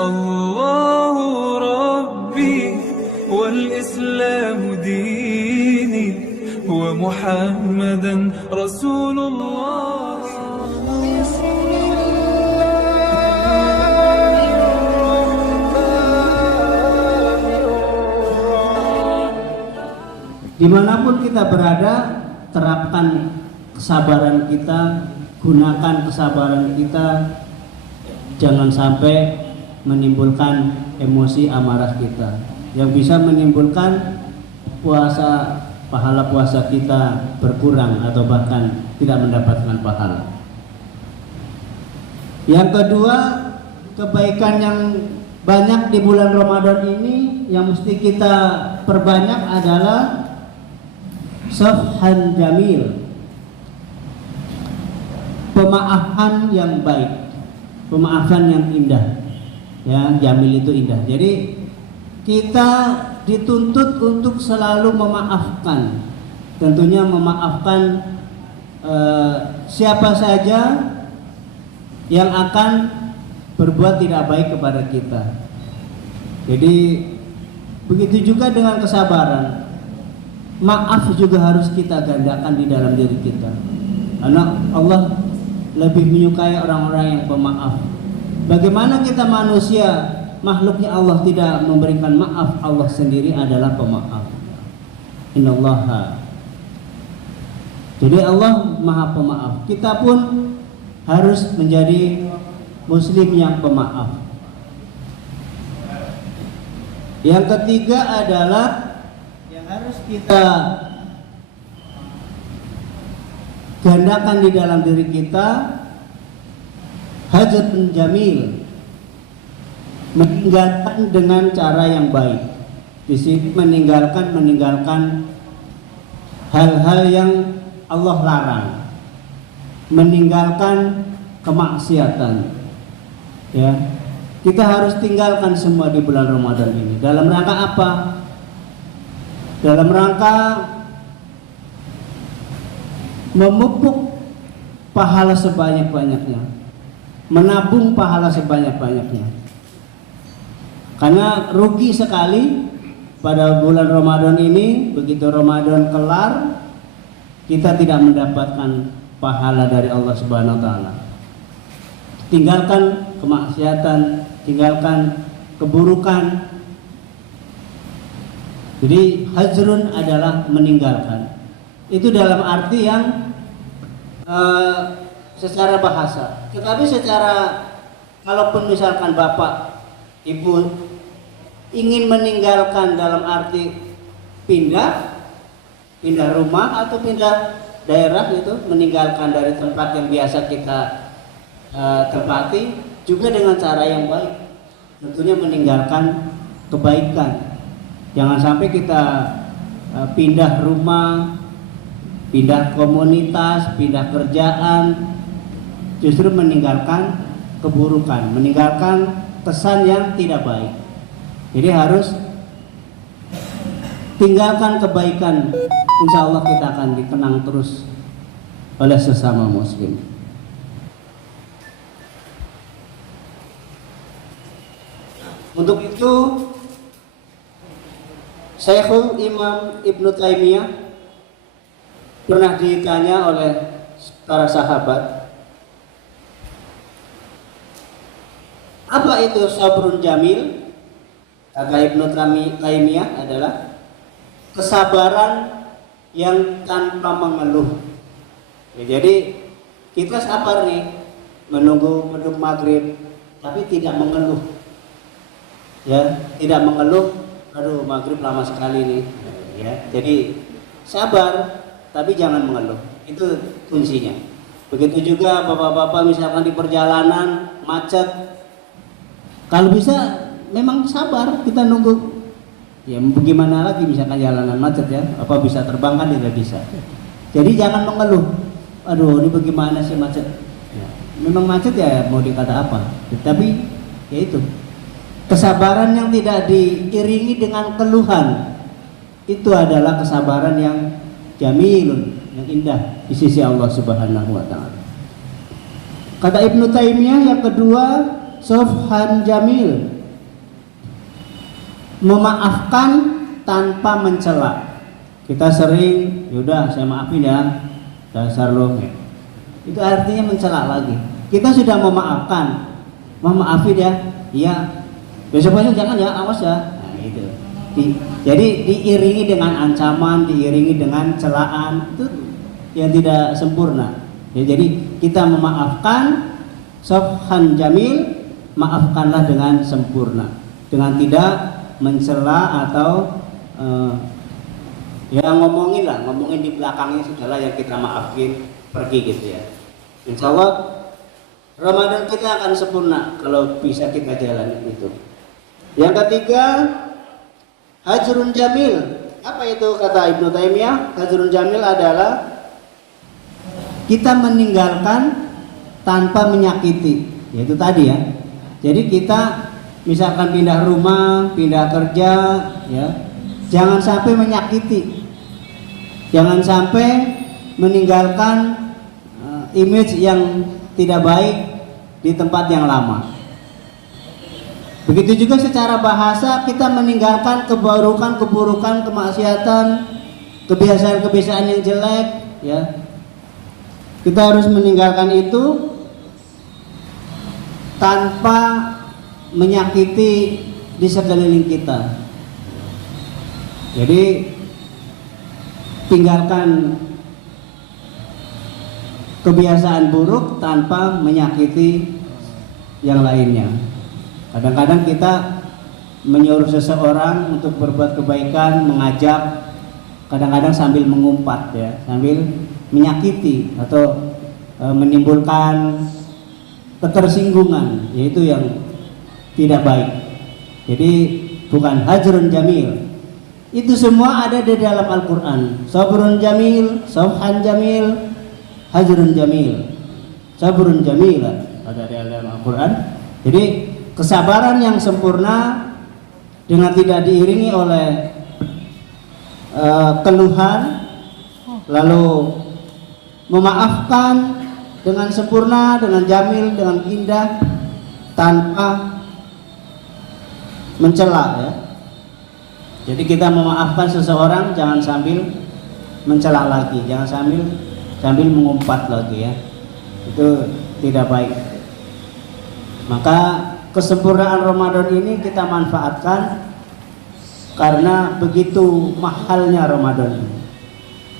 الله ربي والإسلام ديني ومحمدا رسول الله. Dimanapun kita berada, terapkan kesabaran kita, gunakan kesabaran kita, jangan sampai menimbulkan emosi amarah kita yang bisa menimbulkan pahala puasa kita berkurang atau bahkan tidak mendapatkan pahala. Yang kedua, kebaikan yang banyak di bulan Ramadan ini yang mesti kita perbanyak adalah safhan jamil, pemaafan yang baik, pemaafan yang indah. Ya, jamil itu indah. Jadi kita dituntut untuk selalu memaafkan. Tentunya memaafkan siapa saja yang akan berbuat tidak baik kepada kita. Jadi begitu juga dengan kesabaran. Maaf juga harus kita gandakan di dalam diri kita. Karena Allah lebih menyukai orang-orang yang pemaaf. Bagaimana kita manusia, makhluknya Allah tidak memberikan maaf, Allah sendiri adalah pemaaf. Innallaha. Jadi Allah Maha Pemaaf. Kita pun harus menjadi muslim yang pemaaf. Yang ketiga adalah yang harus kita gandakan di dalam diri kita, hajatun jamil, meninggalkan dengan cara yang baik. Di sini meninggalkan hal-hal yang Allah larang, meninggalkan kemaksiatan. Ya, kita harus tinggalkan semua di bulan Ramadan ini. Dalam rangka apa? Dalam rangka memupuk pahala sebanyak-banyaknya, menabung pahala sebanyak-banyaknya. Karena rugi sekali pada bulan Ramadan ini, begitu Ramadan kelar, kita tidak mendapatkan pahala dari Allah Subhanahu wa taala. Tinggalkan kemaksiatan, tinggalkan keburukan. Jadi hajrun adalah meninggalkan. Itu dalam arti yang secara bahasa. Tetapi secara, kalaupun misalkan bapak, ibu ingin meninggalkan dalam arti pindah rumah atau pindah daerah, itu meninggalkan dari tempat yang biasa kita tempati, juga dengan cara yang baik. Tentunya meninggalkan kebaikan. Jangan sampai kita pindah rumah, pindah komunitas, pindah kerjaan, justru meninggalkan keburukan, meninggalkan kesan yang tidak baik. Jadi harus tinggalkan kebaikan. Insya Allah kita akan dikenang terus oleh sesama muslim. Untuk itu Syekhul Imam Ibnu Taimiyah pernah ditanya oleh para sahabat, apa itu sabrun jamil? Kata Ibnu Taimiyah adalah kesabaran yang tanpa mengeluh. Ya, jadi kita sabar nih menunggu maghrib, tapi tidak mengeluh. Ya, tidak mengeluh. Aduh, maghrib lama sekali nih. Ya, jadi sabar, tapi jangan mengeluh. Itu kuncinya. Begitu juga bapak-bapak misalkan di perjalanan macet, kalau bisa memang sabar, kita nunggu. Ya, bagaimana lagi misalkan jalanan macet ya? Apa bisa terbang kan tidak bisa. Jadi jangan mengeluh. Aduh, ini bagaimana sih macet? Ya, memang macet ya, mau dikata apa? Tapi ya itu. Kesabaran yang tidak diiringi dengan keluhan, itu adalah kesabaran yang jamilun, yang indah di sisi Allah Subhanahu wa taala. Kata Ibnu Taimiyah, yang kedua, sofhan jamil, memaafkan tanpa mencela. Kita sering, yaudah saya maafin ya, dasar lo. Itu artinya mencela lagi. Kita sudah memaafkan, maafin ya, iya. Besok-besok jangan ya, awas ya. Nah, itu. Jadi diiringi dengan ancaman, diiringi dengan celaan, itu yang tidak sempurna. Ya, jadi kita memaafkan sofhan jamil, maafkanlah dengan sempurna, dengan tidak mencela atau ya ngomongin di belakangnya segala yang kita maafin pergi gitu ya. Insya Allah Ramadan kita akan sempurna kalau bisa kita jalani itu. Yang ketiga, hajrun jamil. Apa itu kata Ibnu Taimiyah? Hajrun jamil adalah kita meninggalkan tanpa menyakiti. Yaitu tadi ya. Jadi kita misalkan pindah rumah, pindah kerja, ya, jangan sampai menyakiti, jangan sampai meninggalkan image yang tidak baik di tempat yang lama. Begitu juga secara bahasa kita meninggalkan keburukan, kemaksiatan, kebiasaan-kebiasaan yang jelek, ya. Kita harus meninggalkan itu tanpa menyakiti di sekeliling kita. Jadi tinggalkan kebiasaan buruk tanpa menyakiti yang lainnya. Kadang-kadang kita menyuruh seseorang untuk berbuat kebaikan, mengajak, kadang-kadang sambil mengumpat ya, sambil menyakiti atau menimbulkan ketersinggungan, yaitu yang tidak baik. Jadi bukan hajrun jamil. Itu semua ada di dalam Al-Quran. Sabrun jamil, sofhan jamil, hajrun jamil, sabrun jamil ada di dalam Al-Quran. Jadi kesabaran yang sempurna dengan tidak diiringi oleh keluhan, lalu memaafkan dengan sempurna, dengan jamil, dengan indah, tanpa mencela ya. Jadi kita memaafkan seseorang jangan sambil mencela lagi, jangan sambil mengumpat lagi ya. Itu tidak baik. Maka kesempurnaan Ramadan ini kita manfaatkan karena begitu mahalnya Ramadan ini.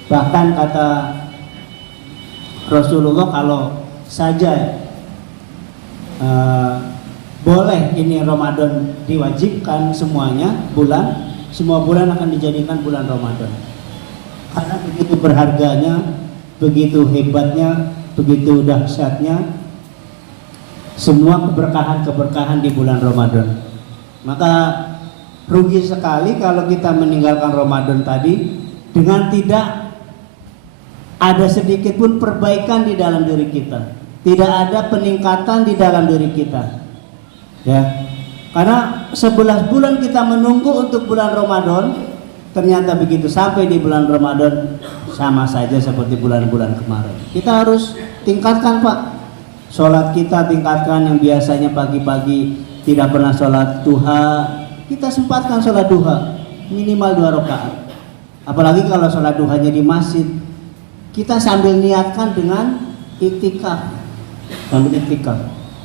Bahkan kata Rasulullah, kalau saja boleh ini Ramadan diwajibkan semuanya, semua bulan akan dijadikan bulan Ramadan. Karena begitu berharganya, begitu hebatnya, begitu dahsyatnya semua keberkahan di bulan Ramadan. Maka rugi sekali kalau kita meninggalkan Ramadan tadi dengan tidak ada sedikit pun perbaikan di dalam diri kita, tidak ada peningkatan di dalam diri kita, ya. Karena 11 bulan kita menunggu untuk bulan Ramadan, ternyata begitu sampai di bulan Ramadan sama saja seperti bulan-bulan kemarin. Kita harus tingkatkan Pak, sholat kita tingkatkan. Yang biasanya pagi-pagi tidak pernah sholat duha, kita sempatkan sholat duha minimal 2 rakaat. Apalagi kalau sholat duhanya di masjid, kita sambil niatkan dengan iktikaf.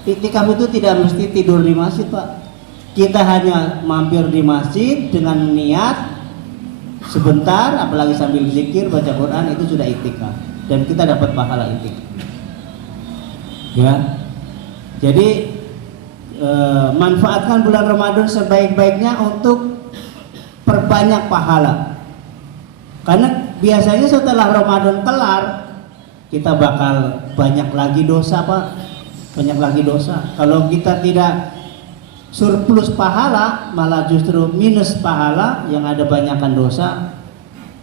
Iktikaf itu tidak mesti tidur di masjid Pak. Kita hanya mampir di masjid dengan niat sebentar, apalagi sambil zikir, baca Quran, itu sudah iktikaf dan kita dapat pahala iktikaf. Ya. Jadi manfaatkan bulan Ramadan sebaik-baiknya untuk perbanyak pahala. Karena biasanya setelah Ramadan kelar kita bakal banyak lagi dosa Pak, banyak lagi dosa. Kalau kita tidak surplus pahala, malah justru minus pahala, yang ada banyakkan dosa.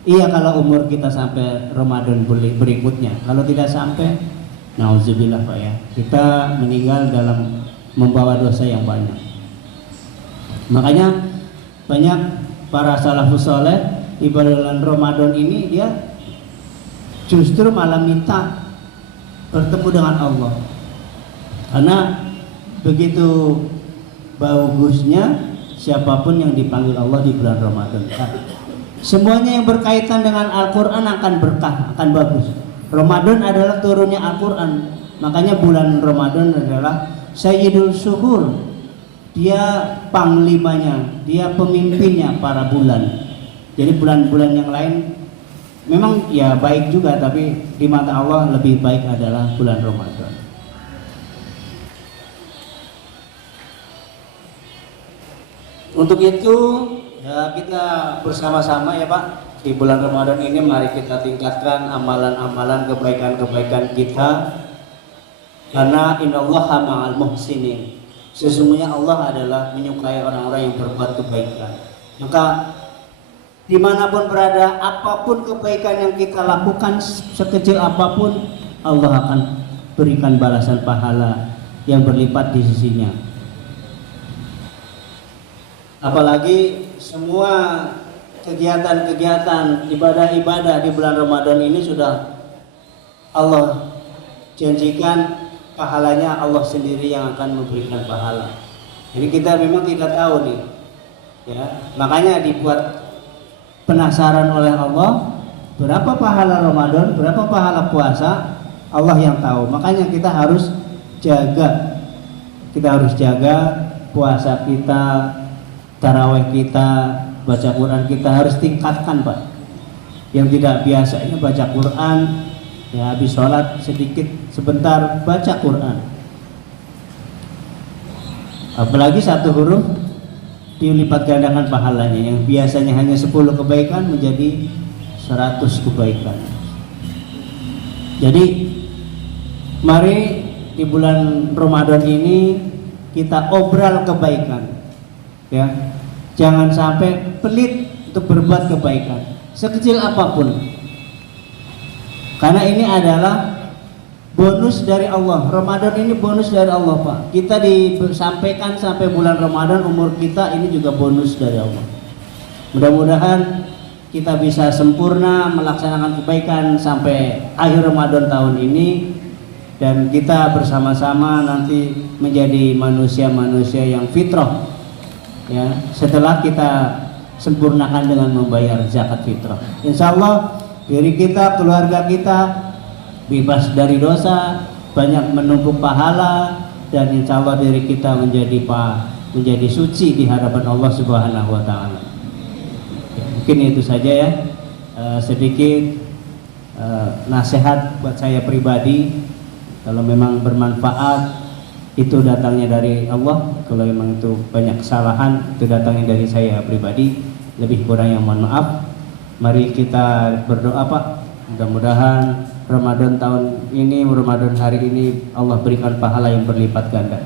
Iya kalau umur kita sampai Ramadan berikutnya. Kalau tidak sampai, nauzubillah Pak ya, kita meninggal dalam membawa dosa yang banyak. Makanya banyak para salafus saleh di bulan Ramadan ini dia justru malah minta bertemu dengan Allah. Karena begitu bagusnya siapapun yang dipanggil Allah di bulan Ramadan. Semuanya yang berkaitan dengan Al-Quran akan berkah, akan bagus. Ramadan adalah turunnya Al-Quran, makanya bulan Ramadan adalah Sayyidul Syuhur. Dia panglimanya, dia pemimpinnya para bulan. Jadi bulan-bulan yang lain memang ya baik juga, tapi di mata Allah lebih baik adalah bulan Ramadan. Untuk itu ya kita bersama-sama ya Pak, di bulan Ramadan ini mari kita tingkatkan amalan-amalan kebaikan-kebaikan kita, karena innallaha ma'al muhsinin. Sesungguhnya Allah adalah menyukai orang-orang yang berbuat kebaikan. Maka dimanapun berada, apapun kebaikan yang kita lakukan, sekecil apapun, Allah akan berikan balasan pahala yang berlipat di sisinya. Apalagi semua kegiatan-kegiatan ibadah-ibadah di bulan Ramadan ini sudah Allah janjikan pahalanya, Allah sendiri yang akan memberikan pahala. Jadi kita memang tidak tahu nih, ya. Makanya dibuat penasaran oleh Allah, berapa pahala Ramadan, berapa pahala puasa, Allah yang tahu. Makanya kita harus jaga, puasa kita, tarawih kita, baca Quran kita harus tingkatkan Pak. Yang tidak biasanya baca Quran, ya habis sholat sedikit sebentar baca Quran. Apalagi satu huruf dilipat gandakan pahalanya, yang biasanya hanya 10 kebaikan menjadi 100 kebaikan. Jadi mari di bulan Ramadan ini kita obral kebaikan, ya. Jangan sampai pelit untuk berbuat kebaikan sekecil apapun, karena ini adalah bonus dari Allah. Ramadan ini bonus dari Allah Pak. Kita disampaikan sampai bulan Ramadan, umur kita ini juga bonus dari Allah. Mudah-mudahan kita bisa sempurna melaksanakan kebaikan sampai akhir Ramadan tahun ini, dan kita bersama-sama nanti menjadi manusia-manusia yang fitrah, ya, setelah kita sempurnakan dengan membayar zakat fitrah. Insya Allah diri kita, keluarga kita bebas dari dosa, banyak menumpuk pahala, dan insya Allah diri kita menjadi suci di hadapan Allah Subhanahu wa Ta'ala. Ya, mungkin itu saja ya, sedikit nasihat buat saya pribadi. Kalau memang bermanfaat, itu datangnya dari Allah. Kalau memang itu banyak kesalahan, itu datangnya dari saya pribadi. Lebih kurang yang mohon maaf. Mari kita berdoa Pak, mudah-mudahan Ramadan tahun ini, Ramadan hari ini Allah berikan pahala yang berlipat ganda.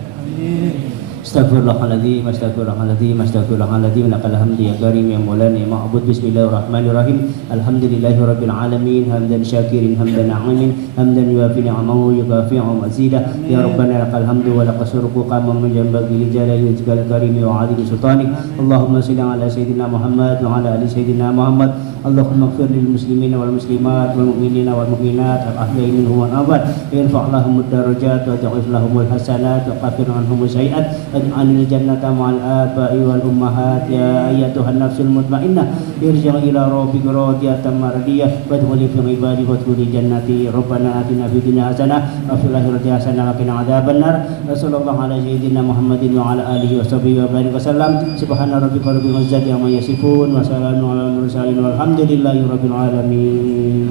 Astagfirullahaladzim, astagfirullahaladzim, astagfirullahaladzim. Lakal hamdi ya karim ya maulana ya ma'bud. Bismillahirrahmanirrahim. Alhamdulillahirabbil alamin, hamdan syakirin, hamdan na'imin, hamdan yuafi ni'amahu yukafi'u mazidah. Ya rabbana lakal hamdu wa lakal syukru kama yanbaghi li jalali wajhikal karim wa 'azimi sultanik. Allahumma shalli ala sayyidina Muhammad wa ala ali sayyidina Muhammad. Allahumma ighfir lil muslimina wal muslimat wal mu'minina wal mu'minat al ahya'i minhum wal amwat. Irfa' lahumud darajat wa ta'if lahumul hasanat wa qafir anhum sayi'at. Aj'alil jannata ma'al aba'i wal ummahat. Ya ayyatuhan nafsul mutmainnah, irji'i ila rabbika radiyatan mardiyah wadkhuli fi ibadi wadkhuli jannati. Rabbana atina fid dunya hasanah wa fil akhirati hasanah wa qina adzabannar. Sallallahu ala sayyidina Muhammadin wa ala alihi washabihi wa barik wasallam. Subhana rabbika rabbil izzati amma yasifun wa salamun alal mursalin walhamdulillahi rabbil alamin.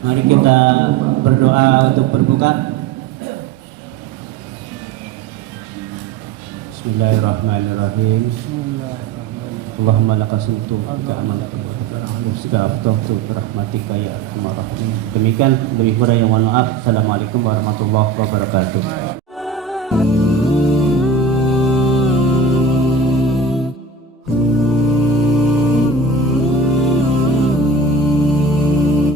Mari kita berdoa untuk berbuka. Bismillahirrahmanirrahim. Allahumma laka sumtu bika amantu bika afdahtu birahmatika ya arhamar rahimin. Demikian, lebih kurang yang mohon maaf. Assalamualaikum warahmatullahi wabarakatuh.